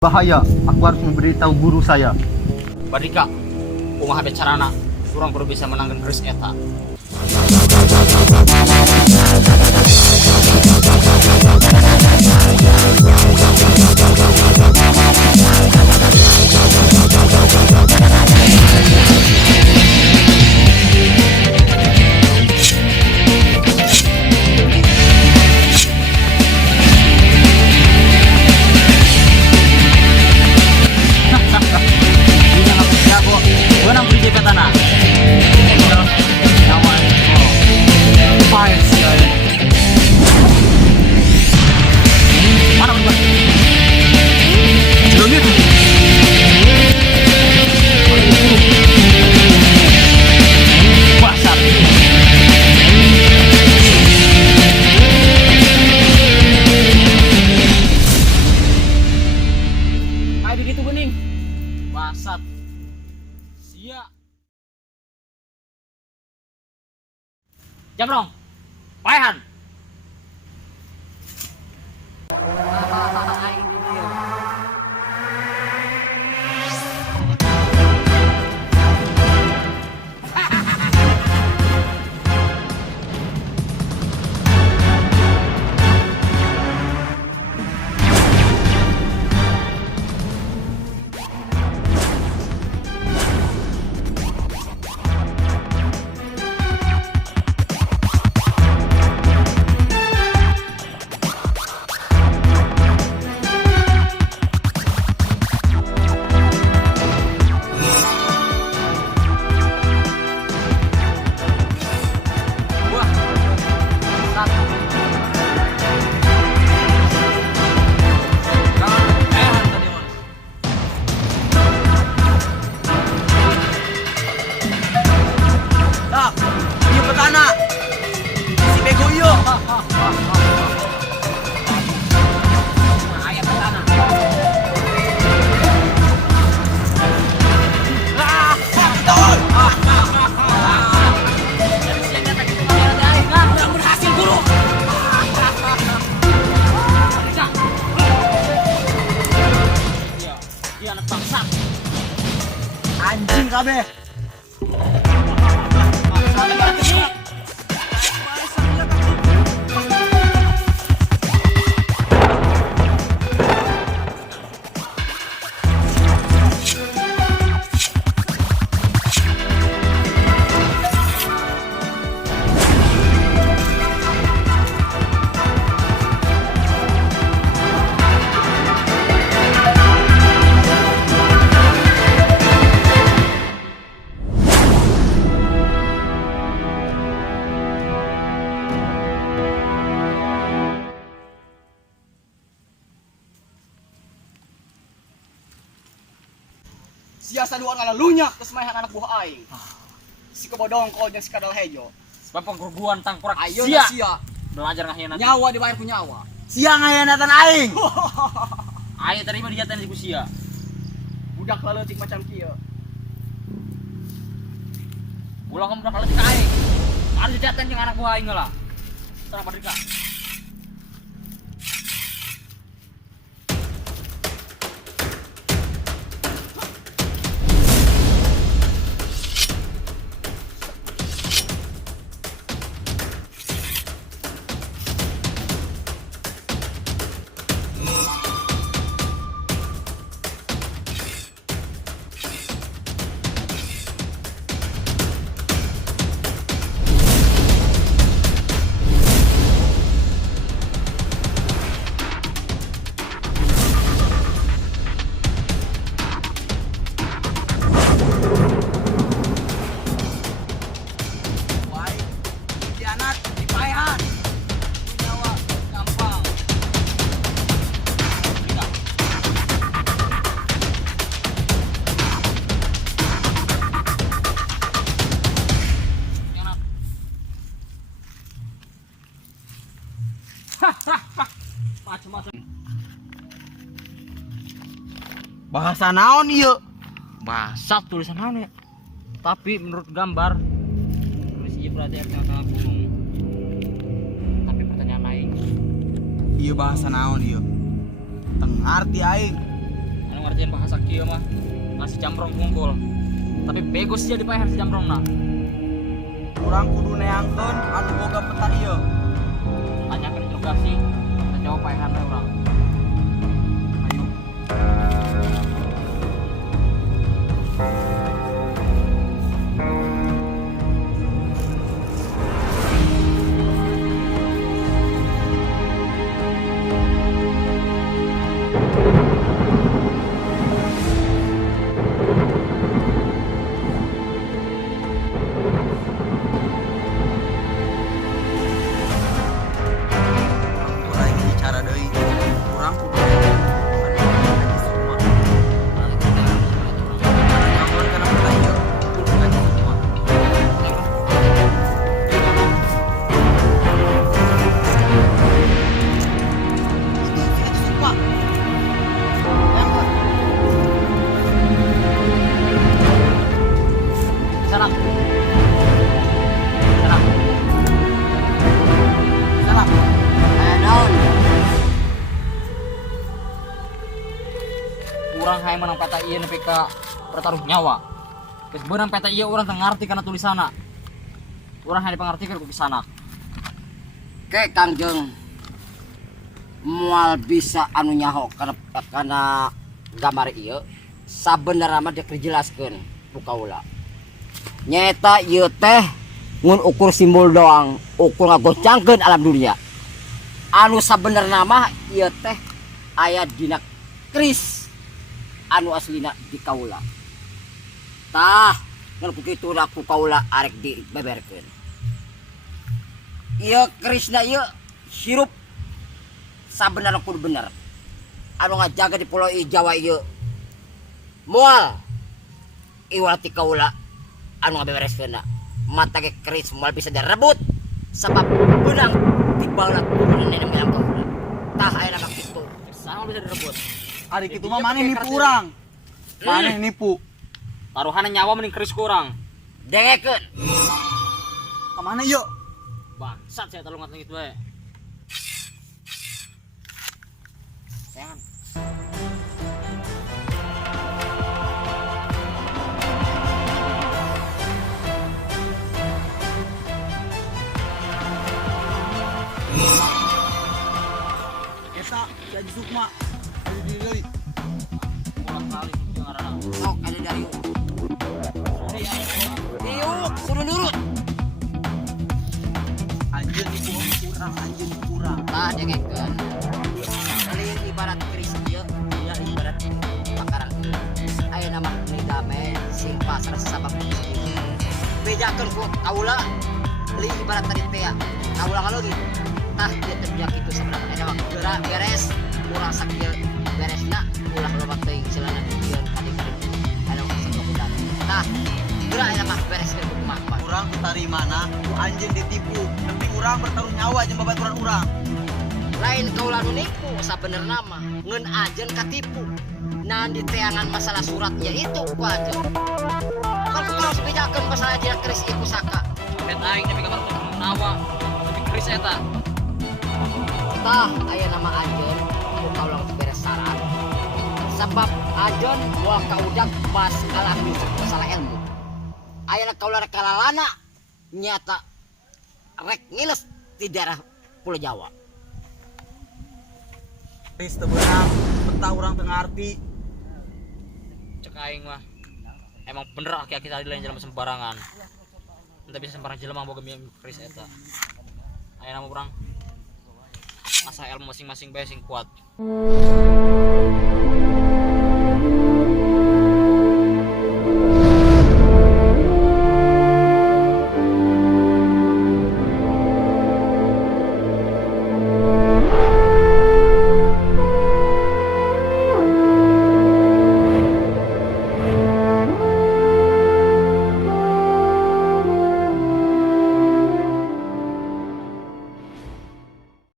Bahaya, aku harus memberitahu guru saya. Badrika, kumaha carana kurang perlu bisa menangkan keris eta. Basat. Sia. Jamrong. Paehan. Anjing kabeh. Sia saluan ala lunyak kesemahan anak buah aing. Si kebodongkol jeung si kadal hejo. Sebab pengkurguan tangkurak Ayo sia. sia. Belajar ngahianat. Nyawa dibayar ku nyawa. Sia ngahianatan aing. Ayo terima dijatan di sia. Budak leutik macam kieu. Ulah kamu udah leutik aing. Harus dijatan jeung anak buah aing lah. Terang Badrika. Macam-macam. Bahasa naon ieu? Basat tulisan naon ya? Tapi menurut gambar tulis ieu berarti artinya tengah gunung. Tapi pertanyaan aing, Ieu bahasa naon ieu? Teu ngarti aing. artian bahasa kieu mah masih jambrong kungkul. Tapi bego sih jadi paehan si jambrongna. Urang kudu neangkeun anu boga peta ieu. Tanyakeun interogasi, kita jawab paehan we urang. Ayo. Mulai bicara deui. Urang kudu semua. Ngomong kana peta ieu. Kudu ngaji semua. Ngaji semua. Sana. Sana. Sana. Naon? Urang hayang menang peta ieu nepi ka pertaruh nyawa. Geus beunang peta ieu urang teu ngarti kana tulisanna. Urang hayang dipangartikeun ku kisanak. Ke Kangjeng mual bisa anu nyaho kana gambar ieu sabenerna mah dek dijelaskeun ku kaula. Nyata ieu teh ngun ukur simbol doang, ukur ngagocangkeun alam dunia. Anu sabenerna mah ieu teh aya dina keris anu aslina di kaula. Tah, ngan kitu ku kaula arek dibeberkeun. Ieu kerisna ieu hirup sabenerna kudu bener. Anu ngajaga di pulau Jawa ieu moal iwal ti kaula anu ngabebereskeunna. Mata ge keris moal bisa direbut sebab benang di baulah turunan nenek moyang kaula. Tah aya nama kitu. Sama bisa direbut. Ari kitu mah maneh nipu urang. Maneh nipu. Taruhan nyawa mending keris kurang. Dengekeun. Ka mana ieu? Bangsat saya tolong ngatain gitu we. Jangan. Eta Haji Sukma. Di deui. Ulang kali itu ngaranna. Sok ada dari Iuk, kudu nurut. Anjeun nipu urang, anjeun nipu urang. Tah dengekeun. Lain ibarat keris ieu, ieu ibarat bakaran. Aya nama damai simpah sareng sabab. Bedakeun ku kaula li ibarat tadi teh ya. Kaula kaleugi. Tah ieu teh nya kitu sabenerna. Aya mah geura beres, urang sakieu beresna ulah loba teuing silana dieun kadi-kadi. Aya mah sabab kudan. Tah geura aya mah beres ke kumaha. Urang tarimana ku anjeun ditipu. Tapi urang bertaruh nyawa jeung babaturan urang. Lain kaula nu nipu sabenerna mah ngeun ajeun katipu. Nah di teangan masalah surat ya itu ku ajeun. Kan ku harus bedakeun masalah dina keris ieu pusaka. Pet aing nepi ka pertaruh nyawa. Tapi keris eta. Tah aya nama ajeun ku kaula geus beres saran. Sebab ajeun moal kaudag masalah justru masalah ilmu. Aya kaula rek kalalana nyata rek ngiles di daerah Pulau Jawa. Keris teu beunang, peta urang teu ngarti. Cek aing mah. Emang bener aki-aki tadi lain jalan sembarangan. Entah bisa sembarang jelema boga miem keris eta. Aya nama urang. Asa ilmu masing-masing bae sing kuat.